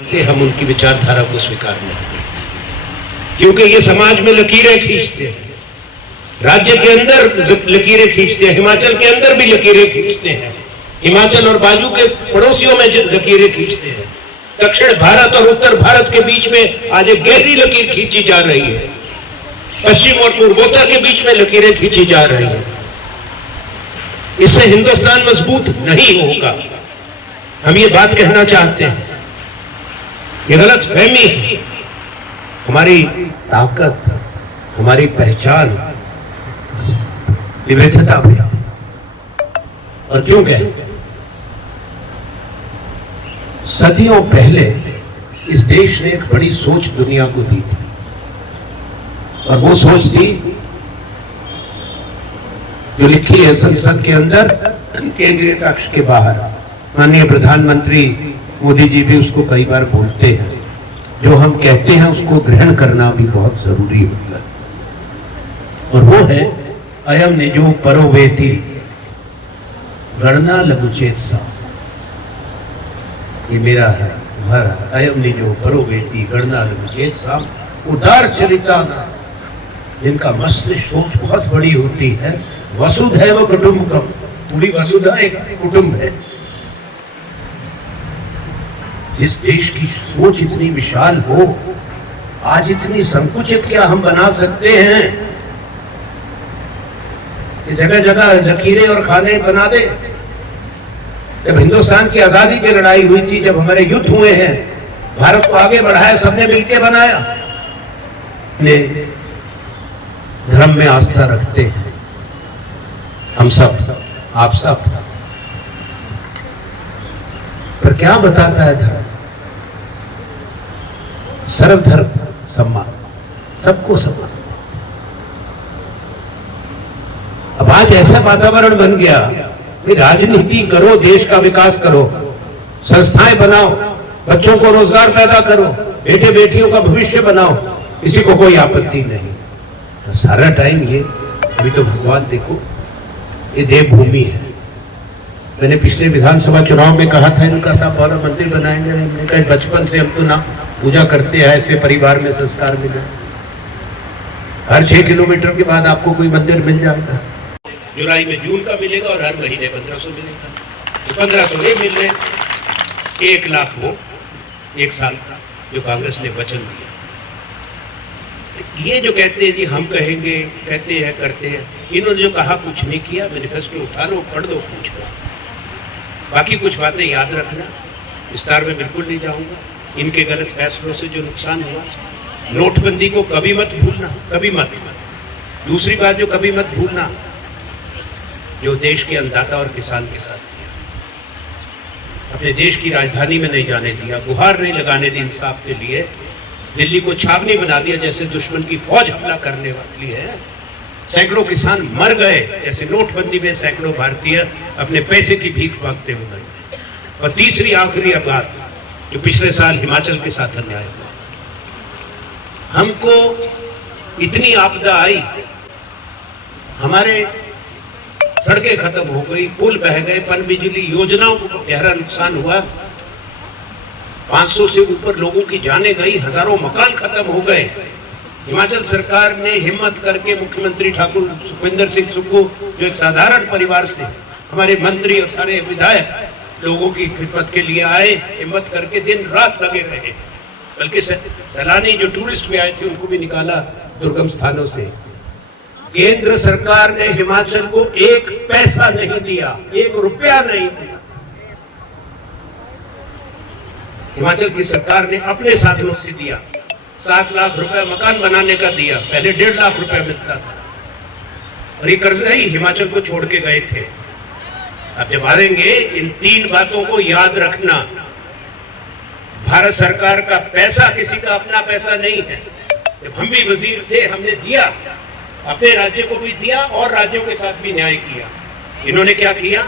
हम उनकी विचारधारा को स्वीकार नहीं करते, क्योंकि ये समाज में लकीरें खींचते हैं, राज्य के अंदर लकीरें खींचते हैं, हिमाचल के अंदर भी लकीरें खींचते हैं, हिमाचल और बाजू के पड़ोसियों में लकीरें खींचते हैं। दक्षिण भारत और उत्तर भारत के बीच में आज एक गहरी लकीर खींची जा रही है, पश्चिम और पूर्वोत्तर के बीच में लकीरें खींची जा रही हैं। इससे हिंदुस्तान मजबूत नहीं होगा। हम ये बात कहना चाहते हैं, ये गलत फहमी है। हमारी ताकत, हमारी पहचान विविधता में। और क्यों कहते हैं, सदियों पहले इस देश ने एक बड़ी सोच दुनिया को दी थी, और वो सोच थी जो लिखी है संसद के अंदर, केंद्रीय कक्ष के बाहर। माननीय प्रधानमंत्री मोदी जी भी उसको कई बार बोलते हैं, जो हम कहते हैं उसको ग्रहण करना भी बहुत जरूरी होता है। और वो है अयम निजो परो वेति गणना लघुचेत सा। ये मेरा है, तुम्हारा। अयम निजो परो वेति गणना लघुचेत सा। उदार चरिता ना, जिनका मस्तिष्क सोच बहुत बड़ी होती है। वसुधैव कुटुंबकम, पूरी वसुधा एक कुटुंब है। जिस देश की सोच इतनी विशाल हो, आज इतनी संकुचित क्या हम बना सकते हैं? ये जगह जगह लकीरें और खाने बना दे। जब हिंदुस्तान की आजादी की लड़ाई हुई थी, जब हमारे युद्ध हुए हैं, भारत को आगे बढ़ाया सबने मिलकर बनाया। ने धर्म में आस्था रखते हैं हम सब, आप सब, पर क्या बताता है धर्म? सर्वधर्म सम्मान, सबको सम्मान। अब आज ऐसा वातावरण बन गया कि राजनीति करो, देश का विकास करो, संस्थाएं बनाओ, बच्चों को रोजगार पैदा करो, बेटे बेटियों का भविष्य बनाओ, किसी को कोई आपत्ति नहीं। तो सारा टाइम ये, अभी तो भगवान देखो, ये देवभूमि है। मैंने पिछले विधानसभा चुनाव में कहा था, इनका साहब वाला मंदिर बनाएंगे। हमने कहा बचपन से हम तो ना पूजा करते हैं, ऐसे परिवार में संस्कार मिले। हर 6 किलोमीटर के बाद आपको कोई मंदिर मिल जाएगा। जुलाई में जून का मिलेगा और हर महीने 1500 मिलेगा। तो 1500 ये मिल रहे, 1 लाख वो 1 साल का, जो कांग्रेस ने वचन दिया। ये जो कहते हैं जी हम कहेंगे, कहते हैं, करते हैं, इन्होंने जो कहा कुछ नहीं किया। मैनिफेस्टो उठा लो, पढ़ दो, पूछ लो। बाकी कुछ बातें याद रखना, विस्तार में बिल्कुल नहीं जाऊंगा। इनके गलत फैसलों से जो नुकसान हुआ, नोटबंदी को कभी मत भूलना, कभी मत। दूसरी बात जो कभी मत भूलना, जो देश के अन्नदाता और किसान के साथ किया, अपने देश की राजधानी में नहीं जाने दिया, गुहार नहीं लगाने दी इंसाफ के लिए, दिल्ली को छावनी बना दिया जैसे दुश्मन की फौज हमला करने वाली है। सैकड़ों किसान मर गए, जैसे नोटबंदी में सैकड़ों भारतीय अपने पैसे की भीख मांगते हुए मर गए। और तीसरी आखिरी बात, जो पिछले साल हिमाचल के साथ अन्याय हुआ, हमको इतनी आपदा आई, हमारे सड़कें खत्म हो गई, पुल बह गए, पनबिजली योजनाओं को गहरा नुकसान हुआ, 500 से ऊपर लोगों की जानें गई, हजारों मकान खत्म हो गए। हिमाचल सरकार ने हिम्मत करके, मुख्यमंत्री ठाकुर सुखविंदर सिंह सुक्खू, जो एक साधारण परिवार से, हमारे मंत्री और सारे विधायक लोगों की खिदमत के लिए आए, हिम्मत करके दिन रात लगे रहे। बल्कि सैलानी जो टूरिस्ट भी आए थे उनको भी निकाला दुर्गम स्थानों से। केंद्र सरकार ने हिमाचल को 1 पैसा नहीं दिया, 1 रुपया नहीं दिया। हिमाचल की सरकार ने अपने साधनों से दिया। 7 लाख रुपए मकान बनाने का दिया, पहले 1.5 लाख रुपए मिलता था। और ये कर्ज ही हिमाचल को छोड़ के गए थे। अब जब आएंगे, इन 3 बातों को याद रखना। भारत सरकार का पैसा किसी का अपना पैसा नहीं है। जब हम भी वजीर थे, हमने दिया, अपने राज्य को भी दिया और राज्यों के साथ भी न्याय किया। इन्होंने क्या किया?